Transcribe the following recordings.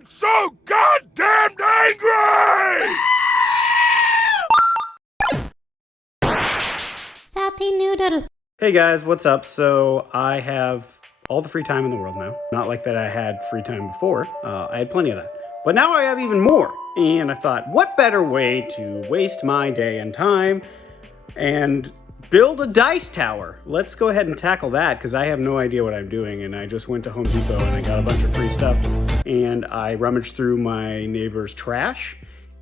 I'm so goddamn angry! Satty Noodle. Hey guys, what's up? So I have all the free time in the world now. Not like that I had free time before. I had plenty of that. But now I have even more. And I thought, what better way to waste my day and time and build a dice tower? Let's go ahead and tackle that because I have no idea what I'm doing. And I just went to Home Depot and I got a bunch of free stuff. And I rummaged through my neighbor's trash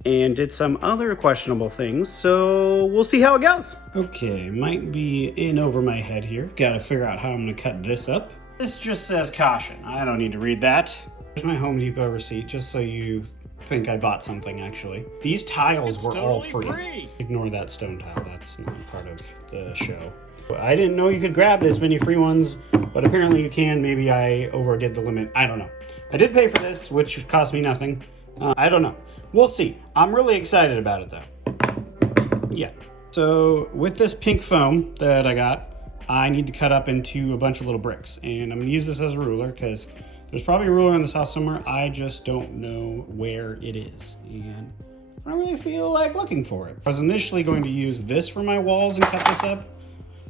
and did some other questionable things, so we'll see how it goes. Okay, might be in over my head here. Gotta figure out how I'm gonna cut this up. This just says caution. I don't need to read that. Here's my Home Depot receipt, just so you think I bought something, actually. These tiles were all free. Ignore that stone tile, that's not part of the show. I didn't know you could grab this many free ones, but apparently you can. Maybe I overdid the limit, I don't know. I did pay for this, which cost me nothing. I don't know. We'll see. I'm really excited about it though. Yeah. So with this pink foam that I got, I need to cut up into a bunch of little bricks. And I'm gonna use this as a ruler because there's probably a ruler in this house somewhere. I just don't know where it is. And I don't really feel like looking for it. I was initially going to use this for my walls and cut this up,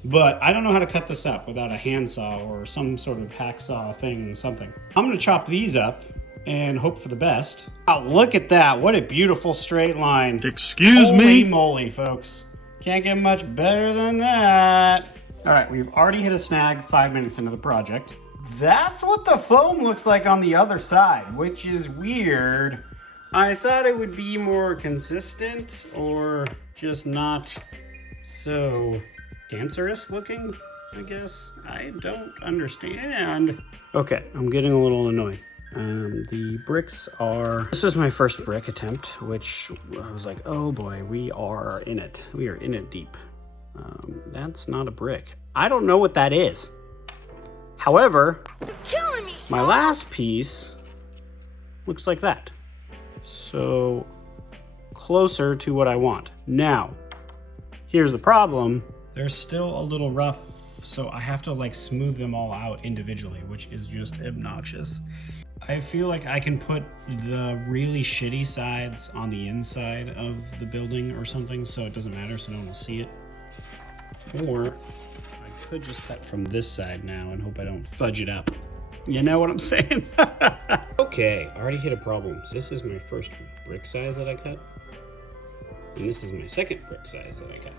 but I don't know how to cut this up without a handsaw or some sort of hacksaw thing, something. I'm gonna chop these up and hope for the best. Wow, look at that. What a beautiful straight line. Excuse Holy me? moly, folks. Can't get much better than that. All right, we've already hit a snag 5 minutes into the project. That's what the foam looks like on the other side, which is weird. I thought it would be more consistent or just not so cancerous looking, I guess. I don't understand. Okay, I'm getting a little annoyed. The bricks are, this was my first brick attempt, which I was like, oh boy, we are in it. We are in it deep. That's not a brick. I don't know what that is. However, my last piece looks like that. So closer to what I want. Now, here's the problem. They're still a little rough, so I have to like smooth them all out individually, which is just obnoxious. I feel like I can put the really shitty sides on the inside of the building or something so it doesn't matter, so no one will see it. Or I could just cut from this side now and hope I don't fudge it up. You know what I'm saying? Okay, I already hit a problem. So this is my first brick size that I cut. And this is my second brick size that I cut.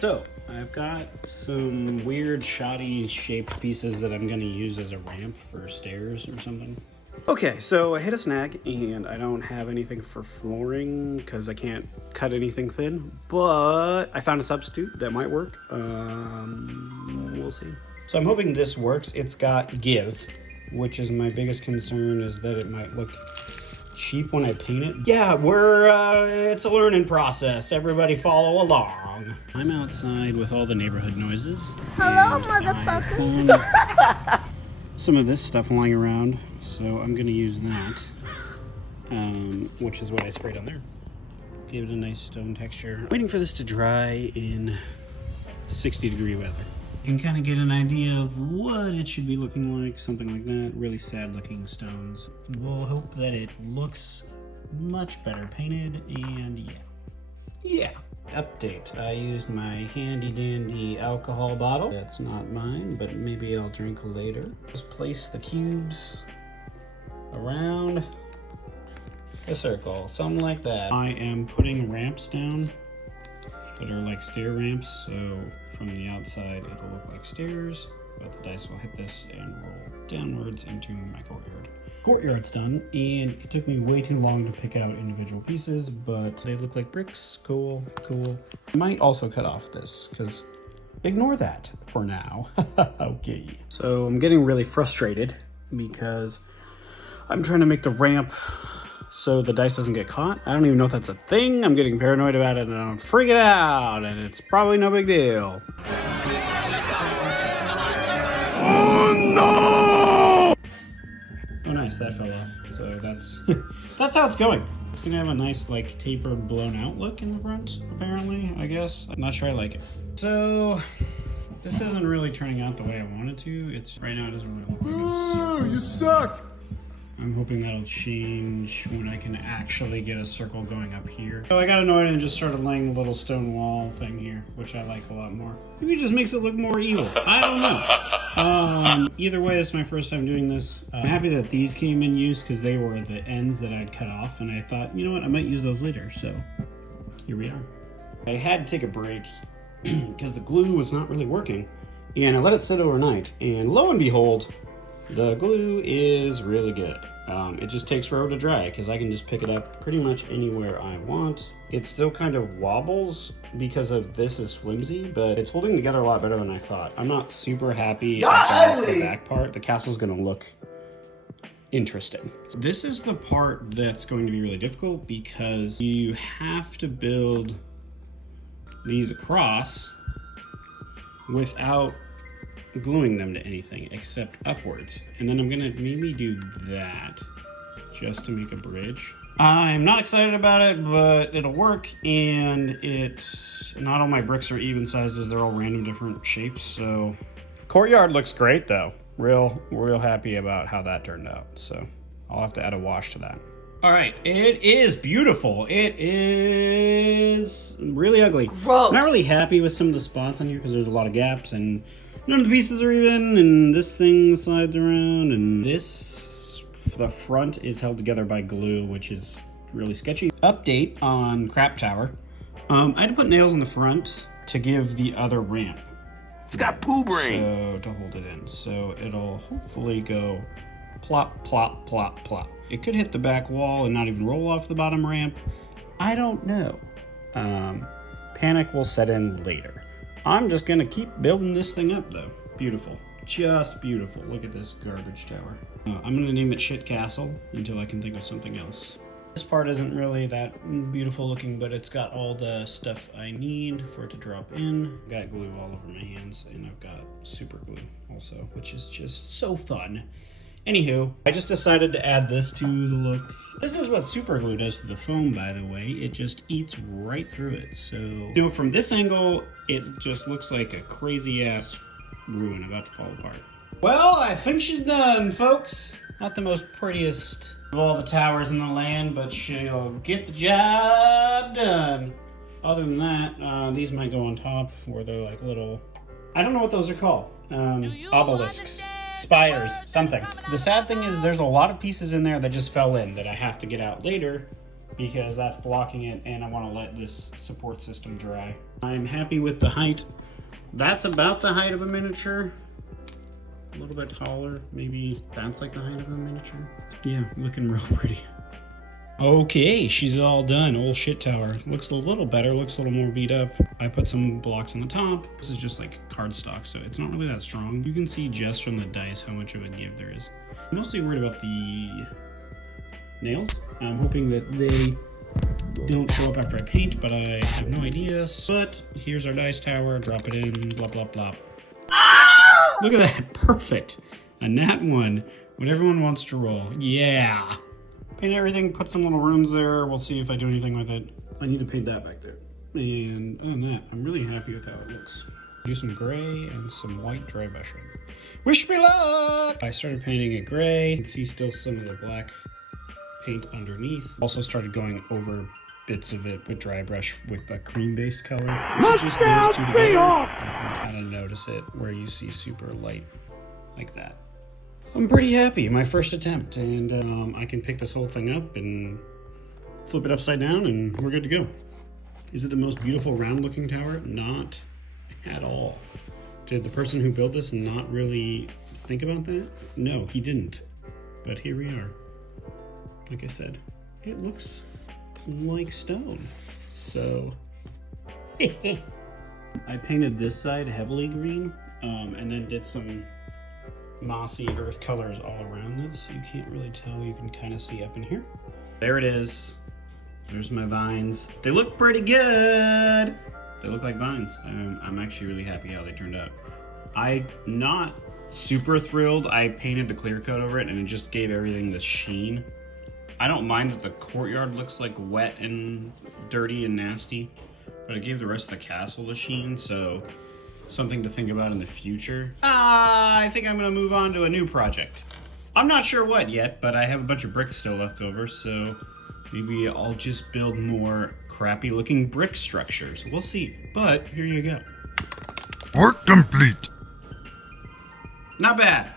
So, I've got some weird shoddy shaped pieces that I'm gonna use as a ramp for stairs or something. Okay, so I hit a snag and I don't have anything for flooring because I can't cut anything thin, but I found a substitute that might work. We'll see. So I'm hoping this works. It's got give, which is my biggest concern, is that it might look cheap when I paint it. Yeah, it's a learning process. Everybody follow along. I'm outside with all the neighborhood noises. Hello, motherfucker. Some of this stuff lying around, so I'm gonna use that, which is what I sprayed on there. Give it a nice stone texture. Waiting for this to dry in 60-degree weather. You can kind of get an idea of what it should be looking like, something like that. Really sad looking stones. We'll hope that it looks much better painted, and yeah. Update. I used my handy dandy alcohol bottle. That's not mine, but maybe I'll drink later. Just place the cubes around a circle, something like that. I am putting ramps down that are like stair ramps, so from the outside it'll look like stairs, but the dice will hit this and roll downwards into my courtyard. Courtyard's done, and it took me way too long to pick out individual pieces, but they look like bricks. Cool. I might also cut off this, because ignore that for now. Okay. So I'm getting really frustrated because I'm trying to make the ramp so the dice doesn't get caught. I don't even know if that's a thing. I'm getting paranoid about it and I'm freaking out, and it's probably no big deal. Oh no! Oh nice, that fell off. So that's that's how it's going. It's gonna have a nice like tapered blown out look in the front, apparently, I guess. I'm not sure I like it. So this isn't really turning out the way I wanted to. It's right now it doesn't really look like it's You suck! I'm hoping that'll change when I can actually get a circle going up here. So I got annoyed and just started laying the little stone wall thing here, which I like a lot more. Maybe it just makes it look more evil. I don't know. Either way, this is my first time doing this. I'm happy that these came in use because they were the ends that I'd cut off, and I thought, you know what, I might use those later. So here we are. I had to take a break because the glue was not really working, and I let it sit overnight, and lo and behold, the glue is really good. It just takes forever to dry because I can just pick it up pretty much anywhere I want. It still kind of wobbles because of this is flimsy, but it's holding together a lot better than I thought. I'm not super happy about the back part. The castle's gonna look interesting. This is the part that's going to be really difficult because you have to build these across without gluing them to anything except upwards. And then I'm gonna maybe do that just to make a bridge. I'm not excited about it, but it'll work, and it's not all my bricks are even sizes, they're all random different shapes. So courtyard looks great though. Real happy about how that turned out. So I'll have to add a wash to that. All right, it is beautiful. It is really ugly. Gross. I'm not really happy with some of the spots on here because there's a lot of gaps and none of the pieces are even, and this thing slides around, and the front is held together by glue, which is really sketchy. Update on Crap Tower. I had to put nails in the front to give the other ramp. It's got poo brain. So, to hold it in. So it'll hopefully go plop, plop, plop, plop. It could hit the back wall and not even roll off the bottom ramp. I don't know. Panic will set in later. I'm just gonna keep building this thing up though. Beautiful. Just beautiful. Look at this garbage tower. I'm gonna name it Shit Castle until I can think of something else. This part isn't really that beautiful looking, but it's got all the stuff I need for it to drop in. Got glue all over my hands, and I've got super glue also, which is just so fun. Anywho, I just decided to add this to the look. This is what super glue does to the foam, by the way. It just eats right through it. So, you know, from this angle, it just looks like a crazy ass ruin about to fall apart. Well, I think she's done, folks. Not the most prettiest of all the towers in the land, but she'll get the job done. Other than that, these might go on top, or they're like little, I don't know what those are called. Obelisks. Spires, something. The sad thing is there's a lot of pieces in there that just fell in that I have to get out later because that's blocking it, and I want to let this support system dry. I'm happy with the height. That's about the height of a miniature. A little bit taller, maybe that's like the height of a miniature. Yeah, looking real pretty. Okay, she's all done. Old shit tower. Looks a little better, looks a little more beat up. I put some blocks on the top. This is just like cardstock, so it's not really that strong. You can see just from the dice how much of a give there is. I'm mostly worried about the nails. I'm hoping that they don't show up after I paint, but I have no idea. But here's our dice tower, drop it in, blah, blah, blah. Look at that, perfect. A nat 1, when everyone wants to roll. Yeah. Paint everything, put some little rooms there. We'll see if I do anything with it. I need to paint that back there. And other than that, I'm really happy with how it looks. Do some gray and some white dry brushing. Wish me luck! I started painting it gray. You can see still some of the black paint underneath. Also started going over bits of it with dry brush with a cream-based color. It's just those two together. You can kind of notice it where you see super light like that. I'm pretty happy, my first attempt, and I can pick this whole thing up and flip it upside down and we're good to go. Is it the most beautiful round looking tower? Not at all. Did the person who built this not really think about that? No, he didn't. But here we are. Like I said, it looks like stone. So, I painted this side heavily green, and then did some mossy earth colors all around this. You can't really tell, you can kind of see up in here. There it is. There's my vines. They look pretty good. They look like vines. I'm actually really happy how they turned out. I'm not super thrilled. I painted the clear coat over it and it just gave everything the sheen. I don't mind that the courtyard looks like wet and dirty and nasty, but it gave the rest of the castle the sheen, so something to think about in the future. I think I'm gonna move on to a new project. I'm not sure what yet, but I have a bunch of bricks still left over, so maybe I'll just build more crappy looking brick structures. We'll see. But here you go. Work complete. Not bad.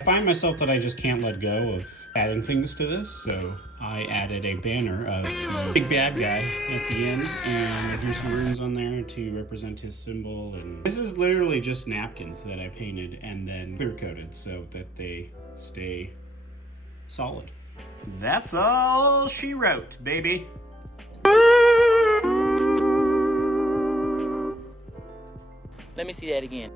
I find myself that I just can't let go of adding things to this, so I added a banner of the big bad guy at the end, and I drew some runes on there to represent his symbol. And this is literally just napkins that I painted and then clear coated so that they stay solid. That's all she wrote, baby. Let me see that again.